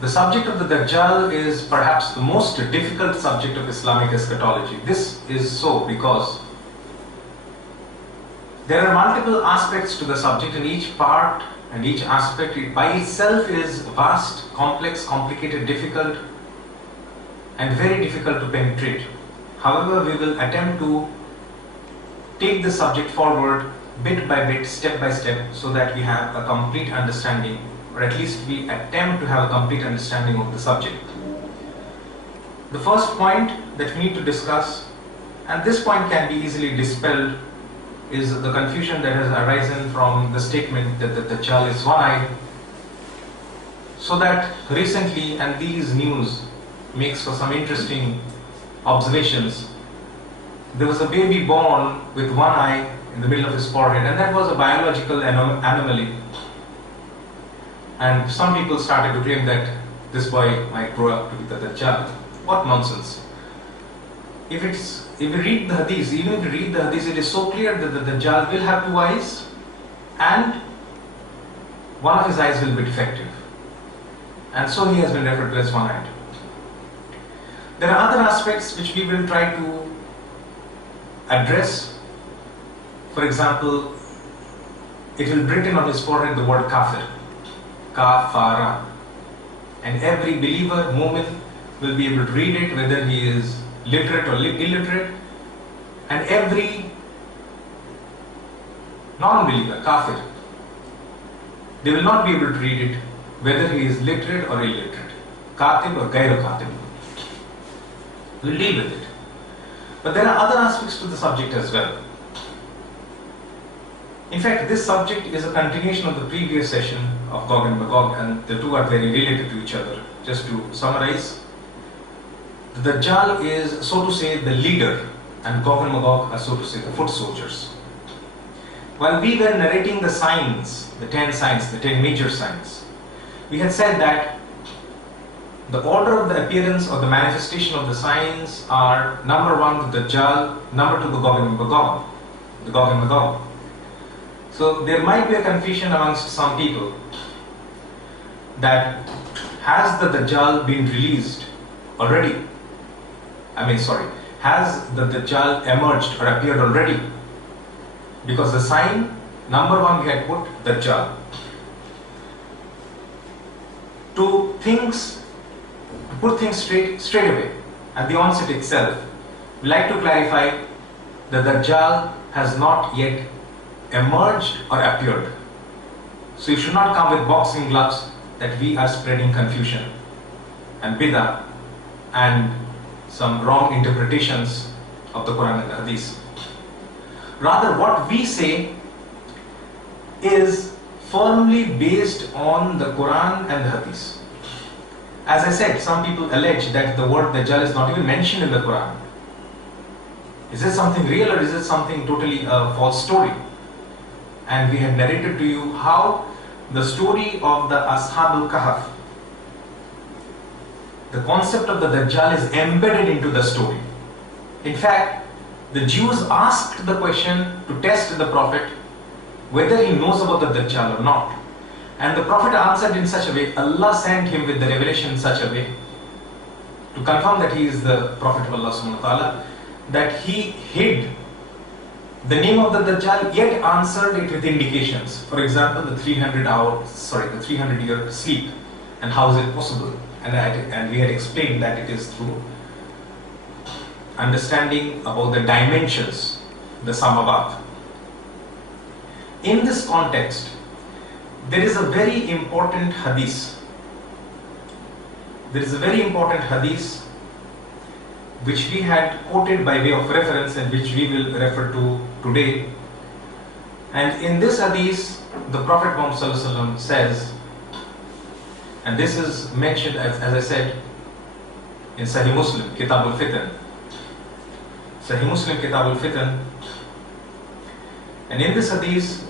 The subject of the Dajjal is perhaps the most difficult subject of Islamic eschatology. This is so because there are multiple aspects to the subject, and each part and each aspect by itself is vast, complex, complicated, difficult, and very difficult to penetrate. However, we will attempt to take the subject forward bit by bit, step by step, so that we have a complete understanding, or at least we attempt to have a complete understanding of the subject. The first point that we need to discuss, and this point can be easily dispelled, is the confusion that has arisen from the statement that the Dajjal is one-eyed. So that recently, and these news makes for some interesting observations, there was a baby born with one eye in the middle of his forehead, and that was a biological anomaly. And some people started to claim that this boy might grow up to be the Dajjal. What nonsense! If we read the hadith, even if we read the hadith, it is so clear that the Dajjal will have two eyes, and one of his eyes will be defective, and so he has been referred to as one-eyed. There are other aspects which we will try to address. For example, it will be written on his forehead the word kafir, kafara, and every believer, mu'min, will be able to read it, whether he is literate or illiterate, and every non-believer, kafir, they will not be able to read it, whether he is literate or illiterate, katib or gairu katib. We'll deal with it. But there are other aspects to the subject as well. In fact, this subject is a continuation of the previous session of Gog and Magog, and the two are very related to each other. Just to summarize, the Dajjal is, so to say, the leader, and Gog and Magog are, so to say, the foot soldiers. While we were narrating the signs, the 10 signs, the 10 major signs, we had said that the order of the appearance or the manifestation of the signs are: number 1, the Dajjal; number 2, the Gog and Magog. So there might be a confusion amongst some people that has the Dajjal been released already? Has the Dajjal emerged or appeared already? Because the sign number 1 we had put Dajjal. To put things straight away at the onset itself, we like to clarify that the Dajjal has not yet emerged or appeared. So you should not come with boxing gloves that we are spreading confusion and bid'ah and some wrong interpretations of the Quran and the Hadith. Rather, what we say is firmly based on the Quran and the Hadith. As I said, some people allege that the word Dajjal is not even mentioned in the Quran. Is it something real, or is it something totally a false story? And we had narrated to you how the story of the Ashabul Kahf, the concept of the Dajjal is embedded into the story. In fact, the Jews asked the question to test the Prophet whether he knows about the Dajjal or not. And the Prophet answered in such a way, Allah sent him with the revelation in such a way to confirm that he is the Prophet of Allah subhanahu wa ta'ala, that he hid the name of the Dajjal, yet answered it with indications. For example, the 300-year sleep, and how is it possible? And we had explained that it is through understanding about the dimensions, the Samawat. In this context, there is a very important hadith. Which we had quoted by way of reference, and which we will refer to today. And in this hadith, the Prophet Muhammad ﷺ says, and this is mentioned as I said in Sahih Muslim, Kitab al-Fitan. And in this hadith,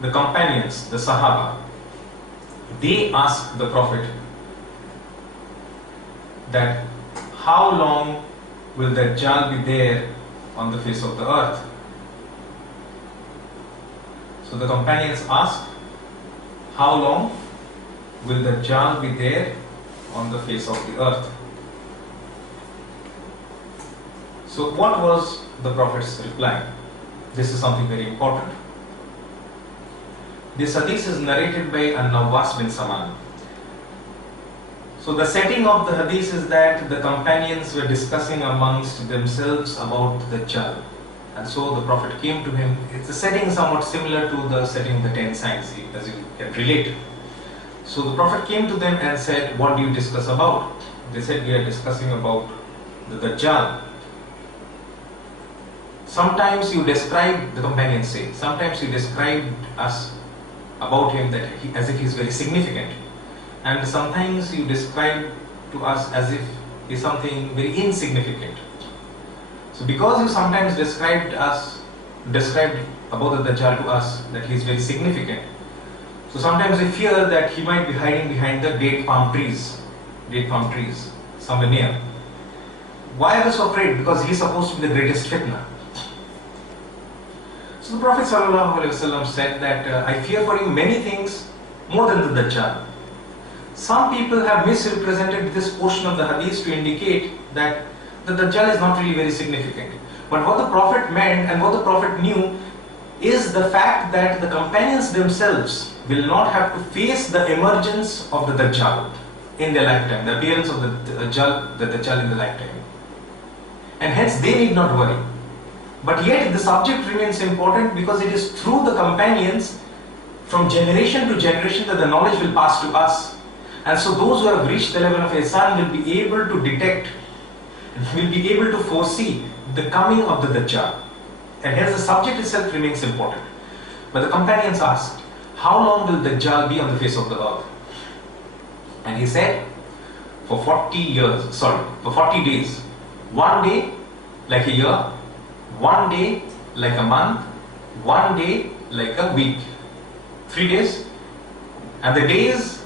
the companions, the Sahaba, they asked the Prophet that how long will Dajjal be there on the face of the earth? So the companions asked, how long will Dajjal be there on the face of the earth. So what was the Prophet's reply? This is something very important. This hadith is narrated by An-Nawas bin Saman. So the setting of the hadith is that the companions were discussing amongst themselves about the Dajjal. And so the Prophet came to him. It's a setting somewhat similar to the setting of the 10 signs, as you can relate. So the Prophet came to them and said, what do you discuss about? They said, we are discussing about the Dajjal. Sometimes you describe, the companions say, sometimes you describe us about him that as if he is very significant. And sometimes you describe to us as if he is something very insignificant. So because you sometimes described about the Dajjal to us that he is very significant, so sometimes we fear that he might be hiding behind the date palm trees somewhere near. Why are we so afraid? Because he is supposed to be the greatest fitna. So the Prophet ﷺ said that I fear for you many things more than the Dajjal. Some people have misrepresented this portion of the hadith to indicate that the Dajjal is not really very significant. But what the Prophet meant and what the Prophet knew is the fact that the companions themselves will not have to face the emergence of the Dajjal in their lifetime, the appearance of the Dajjal in the lifetime. And hence they need not worry. But yet the subject remains important because it is through the companions from generation to generation that the knowledge will pass to us. And so those who have reached the level of ihsan will be able to detect, will be able to foresee the coming of the Dajjal. And hence the subject itself remains important. But the companions asked, how long will Dajjal be on the face of the earth? And he said, for 40 days. One day like a year, one day like a month, one day like a week. 3 days. And the days,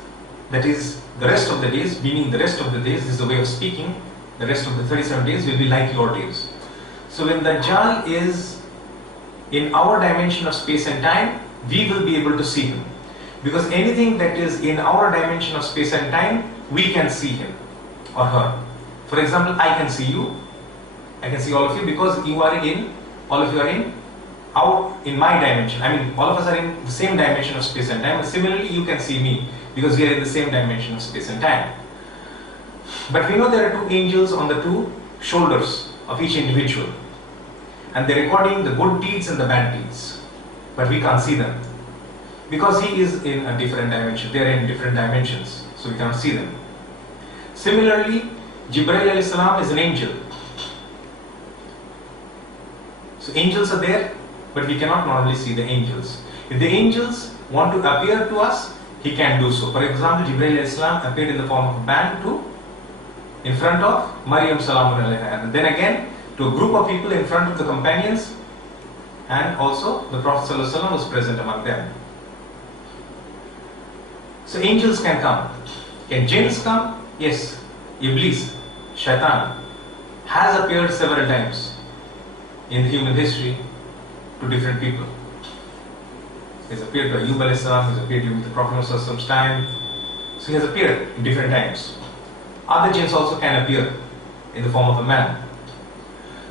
that is the rest of the days, meaning the rest of the days, this is the way of speaking, the rest of the 37 days will be like your days. So when Dajjal is in our dimension of space and time, we will be able to see him. Because anything that is in our dimension of space and time, we can see him or her. For example, I can see you, I can see all of you because all of you are in my dimension. I mean, all of us are in the same dimension of space and time. And similarly, you can see me because we are in the same dimension of space and time. But we know there are two angels on the two shoulders of each individual. And they're recording the good deeds and the bad deeds. But we can't see them. Because he is in a different dimension. They are in different dimensions. So we cannot see them. Similarly, Jibreel alayhi salam is an angel. So angels are there, but we cannot normally see the angels. If the angels want to appear to us, he can do so. For example, Jibreel alayhi salam appeared in the form of a man in front of Maryam salamun alayha, and then again to a group of people in front of the companions, and also the Prophet ﷺ was present among them. So angels can come. Can jinns come? Yes. Iblis, Shaitan, has appeared several times in human history to different people. He has appeared to Ayyub alayhi salam, he has appeared during the Prophet ﷺ's time. So he has appeared in different times. Other jinns also can appear in the form of a man.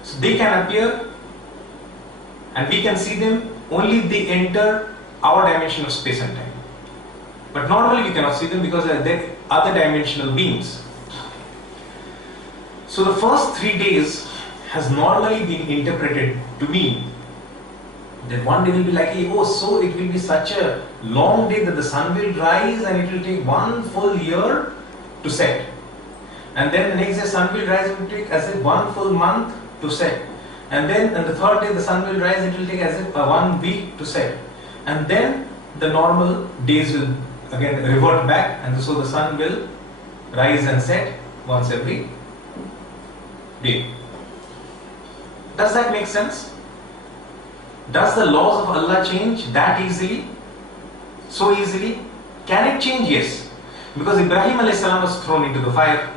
So they can appear and we can see them only if they enter our dimension of space and time. But normally we cannot see them because they are other dimensional beings. So the first 3 days has normally been interpreted to mean that one day will be like, oh, so it will be such a long day that the sun will rise and it will take 1 full year to set. And then the next day sun will rise, it will take as if 1 full month to set. And then on the third day the sun will rise, it will take as if 1 week to set. And then the normal days will again revert back, and so the sun will rise and set once every day. Does that make sense? Does the laws of Allah change that easily? So easily? Can it change? Yes. Because Ibrahim alayhi salam was thrown into the fire.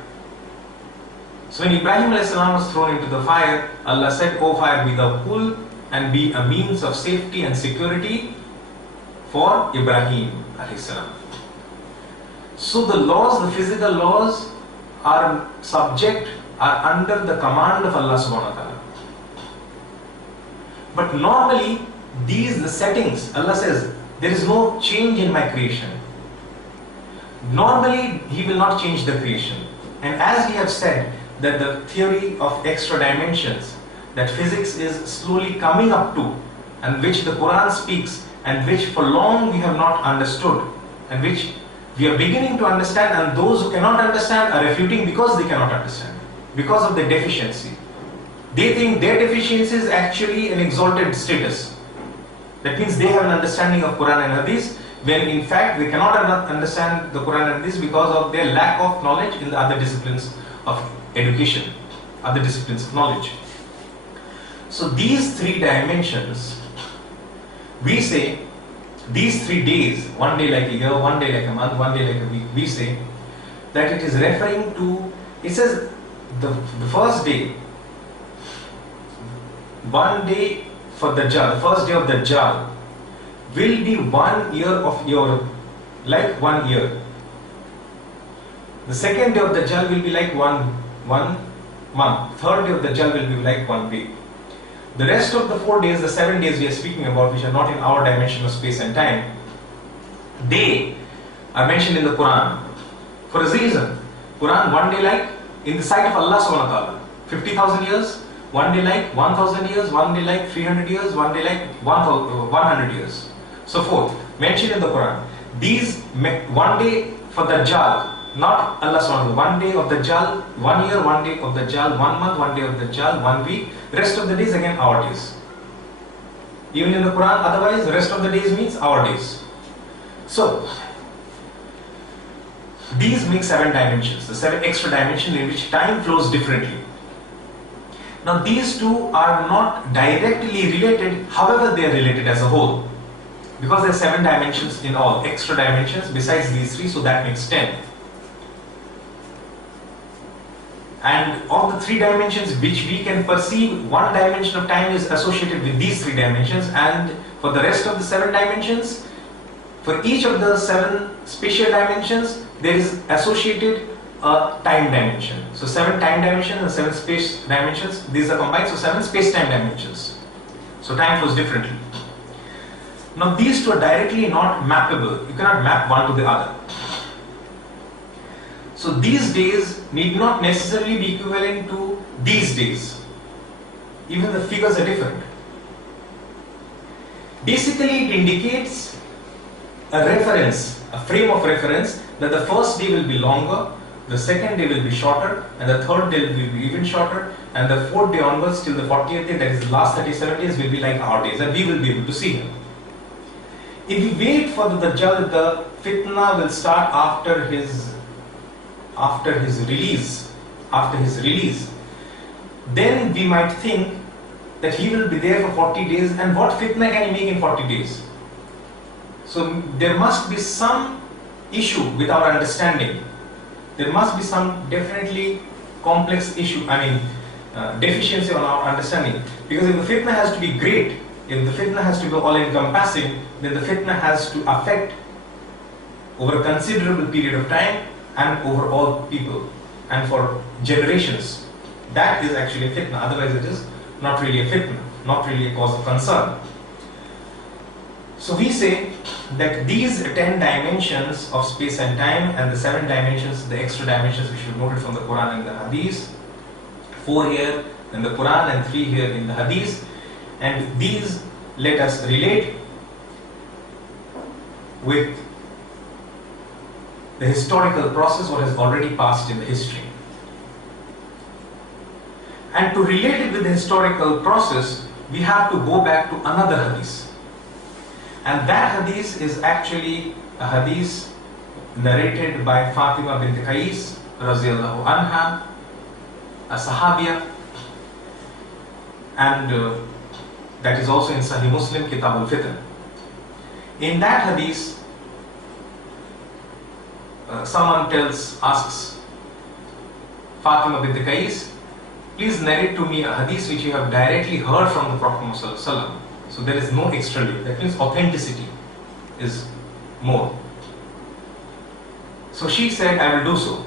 So when Ibrahim alayhi salam was thrown into the fire, Allah said, "O fire, be thou cool and be a means of safety and security for Ibrahim alayhi salam." So the laws, the physical laws are under the command of Allah subhanahu wa ta'ala. But normally the settings, Allah says, there is no change in my creation. Normally He will not change the creation. And as we have said, that the theory of extra dimensions, that physics is slowly coming up to, and which the Quran speaks, and which for long we have not understood, and which we are beginning to understand, and those who cannot understand are refuting because they cannot understand, because of their deficiency. They think their deficiency is actually an exalted status. That means they have an understanding of Quran and Hadith, when in fact they cannot understand the Quran and Hadith because of their lack of knowledge in the other disciplines of education, other disciplines of knowledge. So these three dimensions, we say, these 3 days, one day like a year, one day like a month, one day like a week, we say that it is referring to, it says the first day, one day for the Dajjal, the first day of the Dajjal will be 1 year of your, like 1 year. The second day of the Dajjal will be like one month. Third day of the Dajjal will be like 1 week. The rest of the 4 days, the 7 days we are speaking about, which are not in our dimension of space and time, they are mentioned in the Quran for a reason. Quran, one day like in the sight of Allah subhanahu wa ta'ala, 50,000 years, one day like 1,000 years, one day like 300 years, one day like 100 years. So forth, mentioned in the Quran. These, one day for the Dajjal, not Allah subhanahu wa ta'ala, 1 day of the Dajjal, 1 year, 1 day of the Dajjal, 1 month, 1 day of the Dajjal, 1 week, rest of the days again our days. Even in the Quran, otherwise the rest of the days means our days. So, these make 7 dimensions, the 7 extra dimensions in which time flows differently. Now these two are not directly related, however they are related as a whole. Because there are 7 dimensions in all, extra dimensions besides these 3, so that makes 10. And of the 3 dimensions which we can perceive, 1 dimension of time is associated with these 3 dimensions, and for the rest of the 7 dimensions, for each of the 7 spatial dimensions, there is associated a time dimension. So 7 time dimensions and 7 space dimensions, these are combined, so 7 space-time dimensions. So time flows differently. Now these two are directly not mappable. You cannot map one to the other. So these days need not necessarily be equivalent to these days. Even the figures are different. Basically it indicates a reference, a frame of reference, that the first day will be longer, the second day will be shorter, and the third day will be even shorter, and the 4th day onwards till the 40th day, that is the last 37 days, will be like our days, and we will be able to see him. If we wait for the Dajjal, the fitna will start after his release, then we might think that he will be there for 40 days, and what fitna can he make in 40 days? So there must be some issue with our understanding. There must be some definitely complex issue, deficiency on our understanding. Because if the fitna has to be great, if the fitna has to be all-encompassing, then the fitna has to affect over a considerable period of time and over all people and for generations. That is actually a fitna, otherwise it is not really a fitna, not really a cause of concern. So we say that these 10 dimensions of space and time and the 7 dimensions, the extra dimensions which we noted from the Quran and the Hadith, 4 here in the Quran and 3 here in the Hadith, and these let us relate with the historical process, what has already passed in the history. And to relate it with the historical process, we have to go back to another Hadith. And that Hadith is actually a Hadith narrated by Fatima bint Qais Raziyallahu Anha, a Sahabiya, and that is also in Sahih Muslim, Kitab al-Fitan. In that Hadith, someone asks Fatima bint Qais, please narrate to me a Hadith which you have directly heard from the Prophet Muhammad Sallallahu Alaihi Wasallam. So there is no extra link. That means authenticity is more. So she said, I will do so.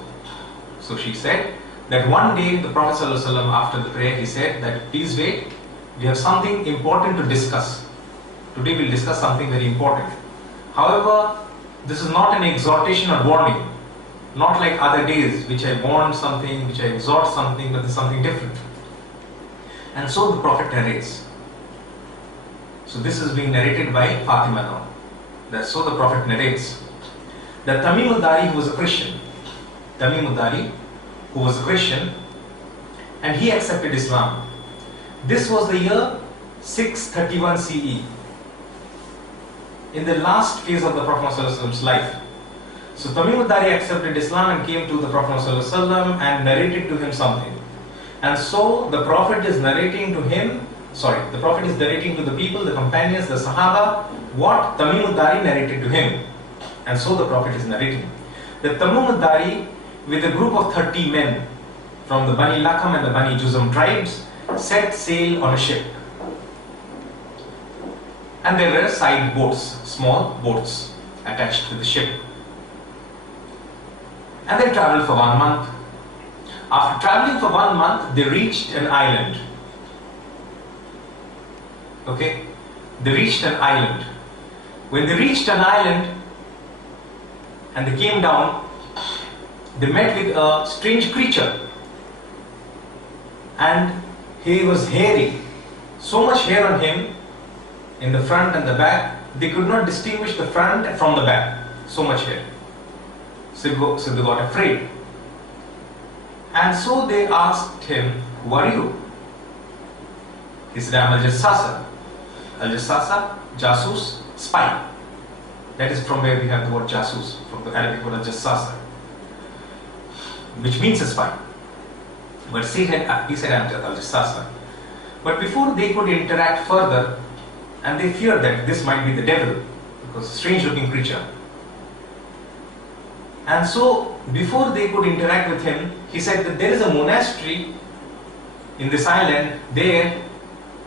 So she said that one day the Prophet ﷺ, after the prayer, he said that please wait, we have something important to discuss. Today we'll discuss something very important. However, this is not an exhortation or warning, not like other days which I warn something, which I exhort something, but this is something different. And so the Prophet narrates. So this is being narrated by Fatima now. That's so the Prophet narrates that Tamim al-Dari, who was a Christian, Tamim al-Dari, who was a Christian, and he accepted Islam. This was the year 631 CE, in the last phase of the Prophet ﷺ's life. So Tamim al-Dari accepted Islam and came to the Prophet ﷺ and narrated to him something. And so the Prophet is narrating to him, the Prophet is narrating to the people, the companions, the Sahaba, what Tamim al-Dari narrated to him. And so the Prophet is narrating that Tamim al-Dari, with a group of 30 men from the Bani Lakam and the Bani Juzam tribes, set sail on a ship. And there were side boats, small boats attached to the ship. And they traveled for 1 month. After traveling for 1 month, they reached an island. Okay? They reached an island. When they reached an island and they came down, they met with a strange creature. And he was hairy. So much hair on him, in the front and the back, they could not distinguish the front from the back. So much hair. So they got afraid. And so they asked him, who are you? He said, I am Al-Jassasa. Al-Jassasa, Jasus, spy. That is from where we have the word Jasus, from the Arabic word Al-Jassasa, which means a spy. But he said, I am Al-Jassasa. But before they could interact further, and they feared that this might be the devil, because a strange looking creature. And so, before they could interact with him, he said that there is a monastery in this island there,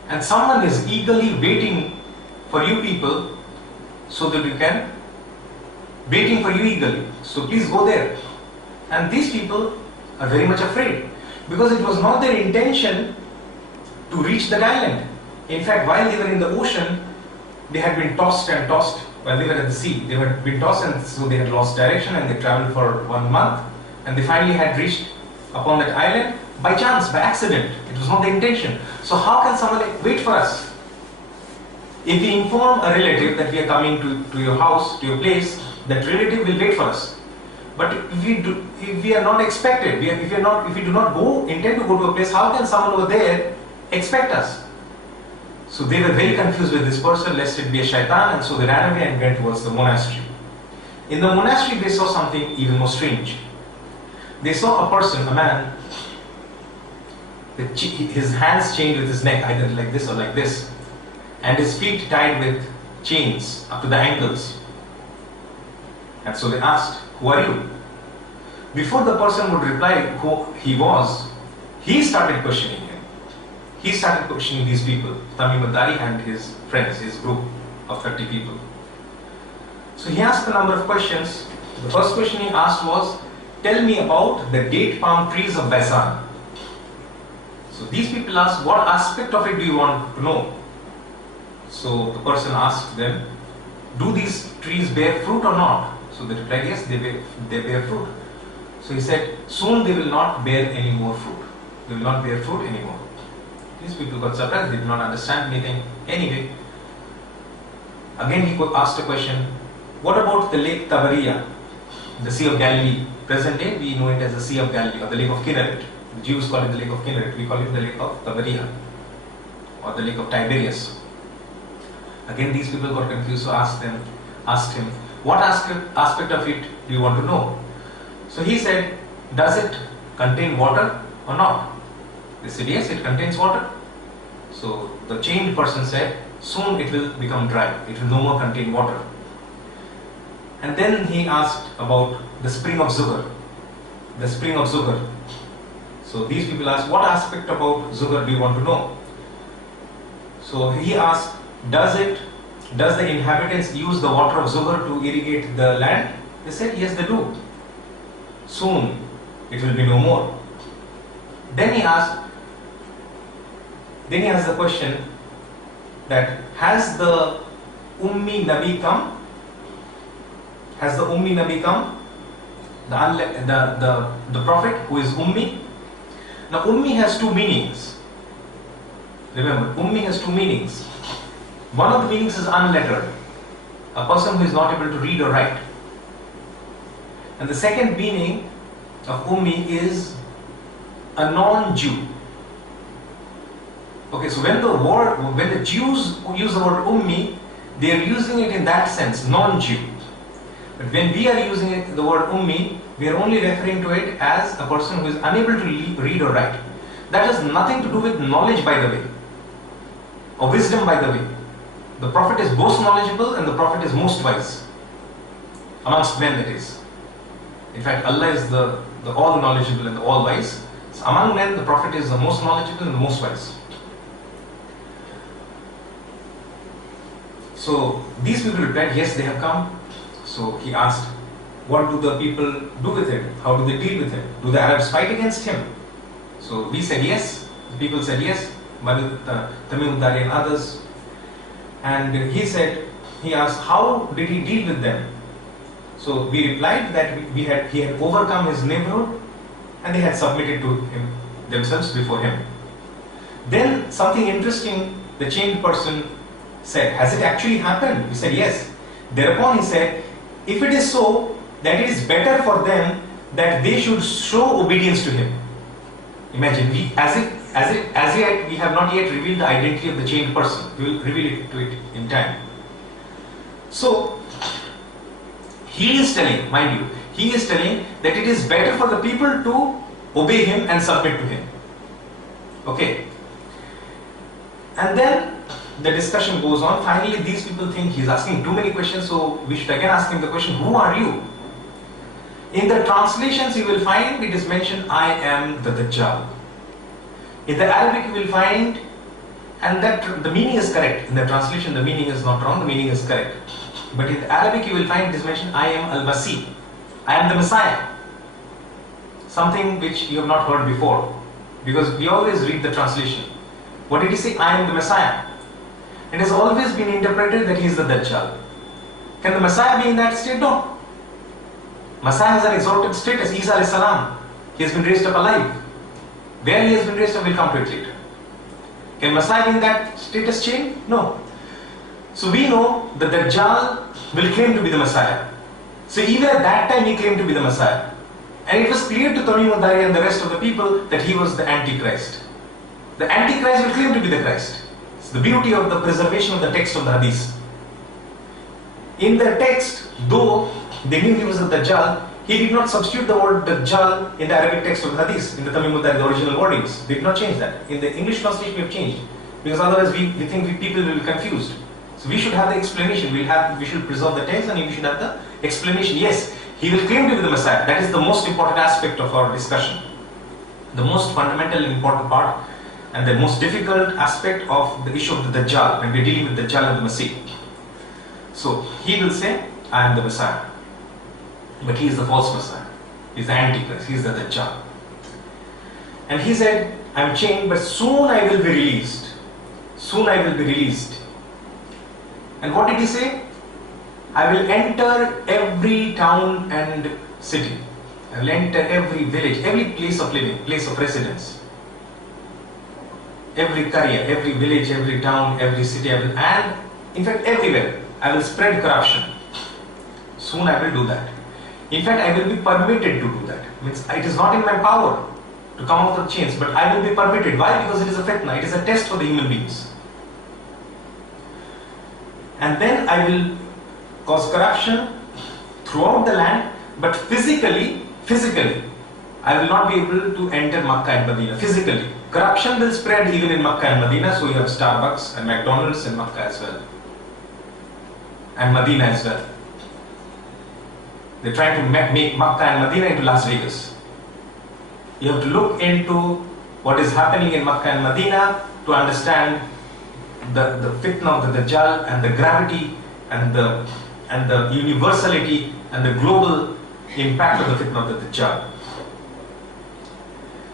and someone is eagerly waiting for you people, so that you can, waiting for you eagerly. So please go there. And these people are very much afraid, because it was not their intention to reach that island. In fact, while they were in the ocean, they had been tossed and tossed. While they were at the sea, they had been tossed, and so they had lost direction, and they traveled for 1 month, and they finally had reached upon that island by chance, by accident. It was not the intention. So how can someone wait for us? If we inform a relative that we are coming to your house, to your place, that relative will wait for us. But if we are not expected, if we do not intend to go to a place, how can someone over there expect us? So they were very confused with this person, lest it be a shaitan, and so they ran away and went towards the monastery. In the monastery, they saw something even more strange. They saw a person, a man, with his hands chained with his neck, either like this or like this, and his feet tied with chains up to the ankles. And so they asked, who are you? Before the person would reply who he was, he started questioning him. He started questioning these people, Tamim al-Dari and his friends, his group of 30 people. So he asked a number of questions. The first question he asked was, tell me about the date palm trees of Baisan. So these people asked, what aspect of it do you want to know? So the person asked them, do these trees bear fruit or not? So they replied, yes, they bear fruit. So he said, soon they will not bear any more fruit. They will not bear fruit anymore. These people got surprised, they did not understand anything. Anyway, again he asked a question, what about the Lake Tabariya, the Sea of Galilee? Present day we know it as the Sea of Galilee, or the Lake of Kinneret. The Jews call it the Lake of Kinneret, we call it the Lake of Tabariya, or the Lake of Tiberias. Again these people got confused, so asked him, what aspect of it do you want to know? So he said, does it contain water or not? They said, yes, it contains water. So the chained person said, soon it will become dry, it will no more contain water. And then he asked about the spring of Zuhar. The spring of Zuhar. So these people asked, what aspect about Zuhar do you want to know? So he asked, does the inhabitants use the water of Zuhar to irrigate the land? They said, yes, they do. soon it will be no more. Then he asked the question that has the Ummi Nabi come? Has the Ummi Nabi come? The prophet who is Ummi. Now Ummi has two meanings. Remember, Ummi has two meanings. One of the meanings is unlettered, a person who is not able to read or write. And the second meaning of Ummi is a non-Jew. Okay, so when the Jews use the word Ummi, they are using it in that sense, non-Jew. But when we are using the word Ummi, we are only referring to it as a person who is unable to read or write. That has nothing to do with knowledge, by the way, or wisdom, by the way. The Prophet is most knowledgeable and the Prophet is most wise. Amongst men, that is. In fact, Allah is the all knowledgeable and the all wise. So among men, the Prophet is the most knowledgeable and the most wise. So these people replied, yes, they have come. So he asked, what do the people do with him? How do they deal with him? Do the Arabs fight against him? So we said yes. The people said yes. Tamim Dari and others. And he asked, how did he deal with them? So we replied that he had overcome his neighborhood and they had submitted to him themselves before him. Then something interesting, the chained person said, has it actually happened? We said yes. Thereupon he said, if it is so, that it is better for them that they should show obedience to him. Imagine, as yet we have not yet revealed the identity of the chained person. We will reveal it to it in time. So he is telling, mind you, he is telling that it is better for the people to obey him and submit to him. Okay. And then the discussion goes on. Finally, these people think he's asking too many questions, so we should again ask him the question, who are you? In the translations you will find it is mentioned, I am the Dajjal. In the Arabic you will find, and that the meaning is correct. In the translation the meaning is not wrong, the meaning is correct. But in the Arabic you will find it is mentioned, I am Al-Masih. I am the Messiah. Something which you have not heard before. Because we always read the translation. What did he say? I am the Messiah. It has always been interpreted that he is the Dajjal. Can the Messiah be in that state? No. Messiah has an exalted status, Isa alayhi salam. He has been raised up alive. Where he has been raised up, we'll come to it later. Can Messiah be in that status change? No. So we know that Dajjal will claim to be the Messiah. So even at that time he claimed to be the Messiah. And it was clear to Tamim Dari and the rest of the people that he was the Antichrist. The Antichrist will claim to be the Christ. It's the beauty of the preservation of the text of the Hadith. In the text, though they knew he was the Dajjal, he did not substitute the word Dajjal in the Arabic text of the Hadith, in the Tamim Dari, the original wordings. They did not change that. In the English translation we have changed. Because otherwise we think people will be confused. So we should have the explanation. We should preserve the text and we should have the explanation. Yes, he will claim to be the Messiah. That is the most important aspect of our discussion. The most fundamental and important part and the most difficult aspect of the issue of the Dajjal when we are dealing with Dajjal and the Masih. So he will say, I am the Messiah. But he is the false Messiah. He is the Antichrist. He is the Dajjal. And he said, I am chained, but soon I will be released. Soon I will be released. And what did he say? I will enter every town and city. I will enter every village, every place of living, place of residence. Every career, every village, every town, every city, and in fact everywhere, I will spread corruption. Soon I will do that. In fact, I will be permitted to do that. Means it is not in my power to come out of chains, but I will be permitted. Why? Because it is a fitna, it is a test for the human beings. And then I will cause corruption throughout the land, but physically, I will not be able to enter Makkah and Medina. Physically. Corruption will spread even in Makkah and Medina, so you have Starbucks and McDonald's in Makkah as well. And Medina as well. They're trying to make Makkah and Medina into Las Vegas. You have to look into what is happening in Makkah and Medina to understand the fitna of the Dajjal and the gravity and the universality and the global impact of the fitna of the Dajjal.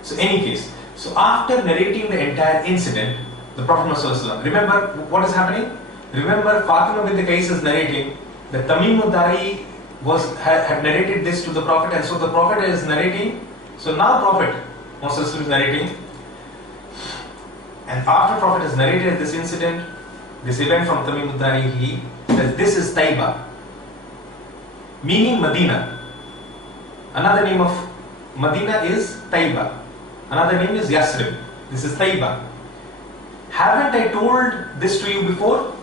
So any case, so after narrating the entire incident, the Prophet ﷺ, remember what is happening? Remember Fatima bint Qais is narrating that Tamim ad-Dari had narrated this to the Prophet, and so the Prophet is narrating. So now Prophet ﷺ is narrating, and after Prophet has narrated this incident, this event from Tamim ad-Dari, he says this is Taiba, meaning Medina. Another name of Medina is Taiba. Another name is Yasrib. This is Taiba. Haven't I told this to you before?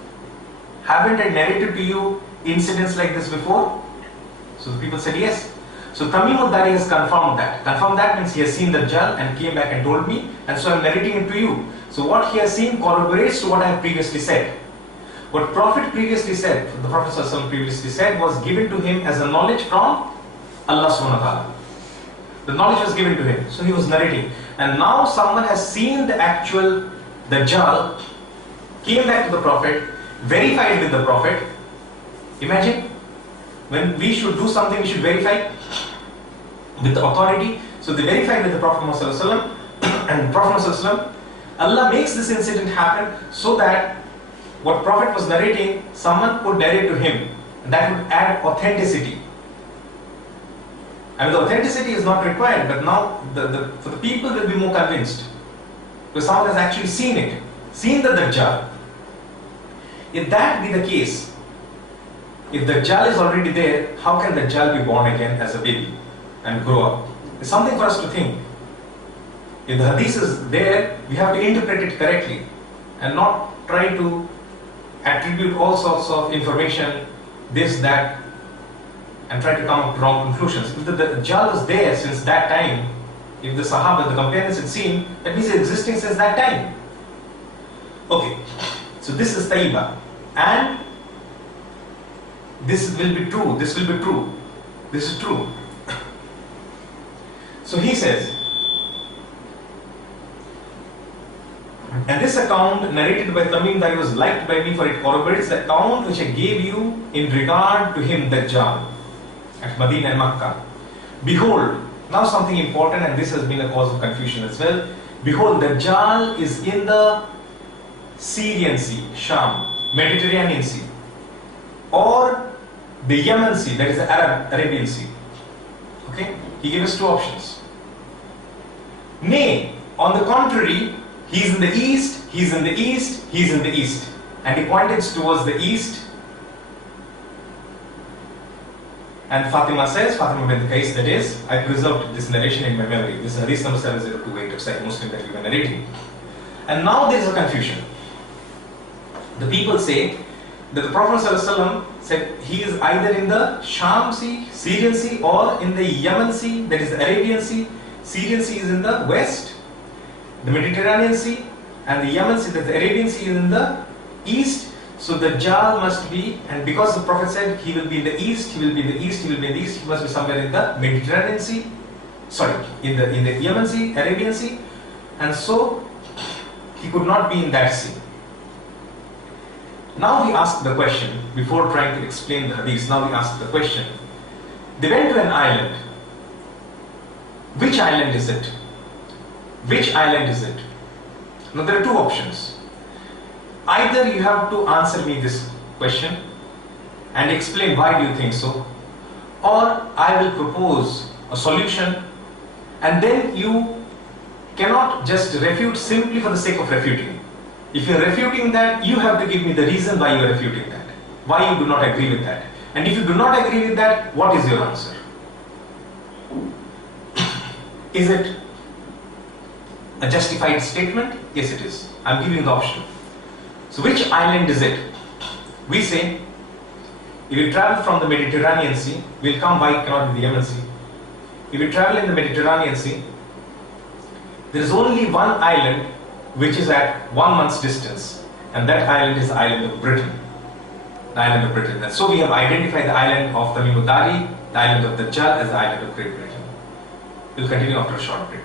Haven't I narrated to you incidents like this before? So the people said yes. So Tamim ad-Dari has confirmed that. Confirmed that means he has seen the Dajjal and came back and told me, and so I am narrating it to you. So what he has seen corroborates to what I have previously said. What Prophet previously said, the Prophet ﷺ previously said, was given to him as a knowledge from Allah subhanahu wa ta'ala. The knowledge was given to him, so he was narrating. And now someone has seen the actual Dajjal, came back to the Prophet, verified with the Prophet. Imagine, when we should do something, we should verify with the authority. So they verified with the Prophet ﷺ, and Prophet ﷺ, Allah makes this incident happen so that what Prophet was narrating, someone could narrate to him, and that would add authenticity. I mean, the authenticity is not required, but now for the people will be more convinced. Because someone has actually seen it, seen the Dajjal. If that be the case, if Dajjal is already there, how can Dajjal be born again as a baby and grow up? It's something for us to think. If the hadith is there, we have to interpret it correctly and not try to attribute all sorts of information, this, that, and try to come up with wrong conclusions. If the Dajjal was there since that time, if the Sahaba, the companions had seen, that means it's existing since that time. Okay, so this is Taiba, and this will be true, this will be true, this is true. So he says, and this account narrated by Tamim that was liked by me, for it corroborates the account which I gave you in regard to him, Dajjal, at Medina and Makkah. Behold, now something important, and this has been a cause of confusion as well. Behold, Dajjal is in the Syrian Sea, Sham, Mediterranean Sea, or the Yemen Sea, that is the Arabian Sea. Okay, he gave us two options. Nay, on the contrary, he is in the east, he is in the east, he is in the east. And he pointed towards the east. And Fatima says, Fatima bint Qais, that is, I preserved this narration in my memory. This is hadith number 7028 of Sahih Muslim that we were narrating. And now there is a confusion. The people say that the Prophet ﷺ said he is either in the Sham Sea, Syrian Sea, or in the Yemen Sea, that is the Arabian Sea. Syrian Sea is in the west, the Mediterranean Sea, and the Yemen Sea, that the Arabian Sea, is in the east. So the Dajjal must be, and because the Prophet said he will be in the east, he will be in the east, he will be in the east, he must be somewhere in the Mediterranean Sea, in the Yemen Sea, Arabian Sea, and so he could not be in that sea. Now we ask the question, before trying to explain the hadith, now we ask the question. They went to an island. Which island is it? Which island is it? Now there are two options. Either you have to answer me this question and explain why do you think so, or I will propose a solution, and then you cannot just refute simply for the sake of refuting. If you are refuting that, you have to give me the reason why you are refuting that, why you do not agree with that. And if you do not agree with that, what is your answer? Is it a justified statement? Yes, it is. I am giving the option. So which island is it? We say, if we travel from the Mediterranean Sea, we will come by, cannot be the Yemen Sea. If we travel in the Mediterranean Sea, there is only one island which is at 1 month's distance, and that island is the island of Britain. The island of Britain. And so we have identified the island of Tamim ad-Dari, the island of Dajjal, as the island of Great Britain. We will continue after a short break.